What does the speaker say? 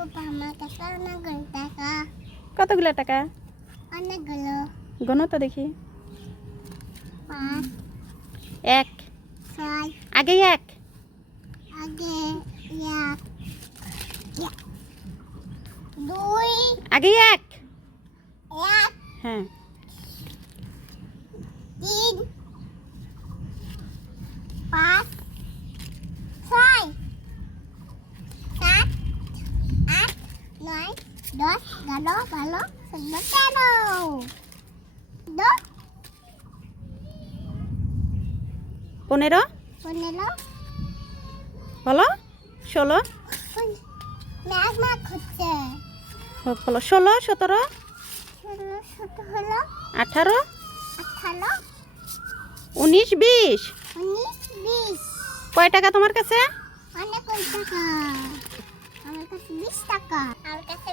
আমার কাছে অনেকগুলো টাকা। কতগুলো টাকা? অনেকগুলো। গণ তো দেখি। 5, 1 6, আগে 1 আগে 1, 2, আগে 1 1, হ্যাঁ 3, 5, 6, 7, 8, 9, 10, 11, 12, 13, 14, 15 15, বলো 16 ম্যাগ হচ্ছে। হোক বলো 16 17 হলো 18 18, 19 20 19, 20। কয় টাকা তোমার কাছে? অনেক টাকা। আমার কাছে 20 টাকা। আমার কাছে